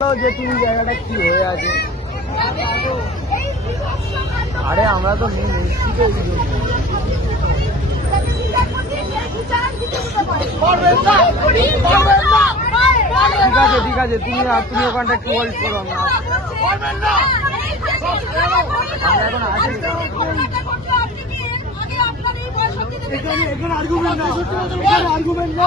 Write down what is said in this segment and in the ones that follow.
যে তুমি জায়গাটা কি হয়ে আছে। আরে আমরা তো নিশ্চিত ঠিক আছে তুমি ওখানটা একটু হোল্ড করো। এখন আর্গুমেন্ট না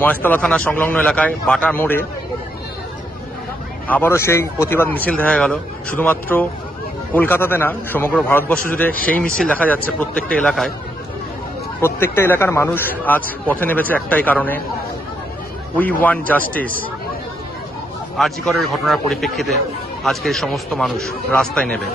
মহেশতলা থানা সংলগ্ন এলাকায় বাটার মোড়ে আবারও সেই প্রতিবাদ মিছিল দেখা গেল। শুধুমাত্র কলকাতাতে না, সমগ্র ভারতবর্ষ জুড়ে সেই মিছিল দেখা যাচ্ছে। প্রত্যেকটা এলাকার মানুষ আজ পথে নেমেছে একটাই কারণে, উই ওয়ান্ট জাস্টিস। আরজি করের ঘটনার পরিপ্রেক্ষিতে আজকে সমস্ত মানুষ রাস্তায় নেবে।